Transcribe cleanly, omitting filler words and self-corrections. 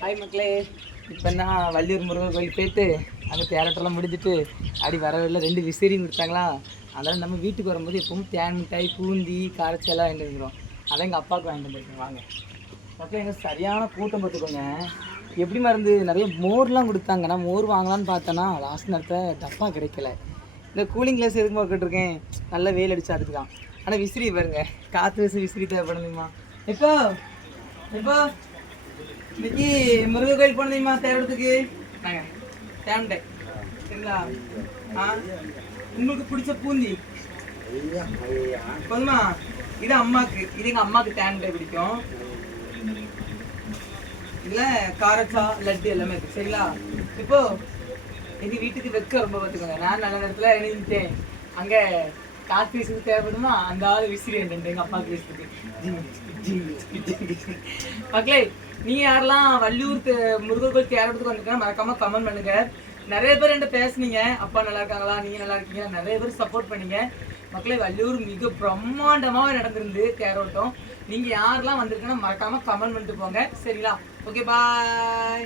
Hi மக்களே, இப்போ நான் வள்ளியூர் முருகன் கோயில் போயிட்டு அங்கே தேரட்டெல்லாம் முடிஞ்சிட்டு அப்படி வர வழியில் 2 விசிறியும் கொடுத்தாங்களா. அதனால் நம்ம வீட்டுக்கு வரும்போது எப்பவும் தேன் மிட்டாய், பூந்தி, காரச்செல்லாம் வாங்கிட்டு வந்துக்கிறோம். அதை எங்கள் அப்பாவுக்கு வாங்கிட்டு வந்துருக்கோம். வாங்க மக்களே, எங்கள் சரியான கூட்டம் பார்த்துக்கோங்க. எப்படி மருந்து நிறைய மோர்லாம் கொடுத்தாங்க. நான் மோர் வாங்கலான்னு பார்த்தேன்னா லாஸ்ட் நேரத்தில் டப்பா கிடைக்கல. இந்த கூலிங் கிளாஸ் எதுக்கு போட்டுருக்கேன், நல்லா வெயில் அடிச்சு அதுக்குதான். ஆனால் விசிறி பாருங்க, காற்று வீசு விசிறி தேவைப்படுதுமா. எப்போ எப்போ இன்னைக்கு முருகன் கோயில் போனீங்கம்மா தேர்றதுக்கு? நாங்கள் தேவண்டேன் சரிங்களா. உங்களுக்கு பிடிச்ச பூந்தி போதுமா? இது அம்மாவுக்கு, இது எங்கள் அம்மாவுக்கு தேன்டே பிடிக்கும். இதில் காரச்சா லட்டு எல்லாமே இருக்குது சரிங்களா. இப்போ எங்கள் வீட்டுக்கு வெக்க ரொம்ப பார்த்துக்கோங்க. நான் நல்ல நேரத்தில் இணைஞ்சிட்டேன். அங்கே காற்று வீசுக்கு தேவைப்படுமா, அந்த ஆள் விசிறி எங்கள் அப்பாவுக்கு வீசுக்கு. மக்களே, நீங்கள் யாரெல்லாம் வள்ளியூர் முருகன் கோயில் தேர்றதுக்கு வந்துருக்கா மறக்காமல் கமெண்ட் பண்ணுங்க. நிறைய பேர் என்கிட்ட பேசுனீங்க, அப்பா நல்லா இருக்காங்களா, நீங்கள் நல்லா இருக்கீங்க, நிறைய பேர் சப்போர்ட் பண்ணீங்க. மக்களே, வள்ளியூர் மிக பிரம்மாண்டமாக நடந்திருந்து தேரோட்டம். நீங்கள் யாரெல்லாம் வந்திருக்கீங்கன்னா மறக்காமல் கமெண்ட் பண்ணிட்டு போங்க சரிங்களா. Okay bye.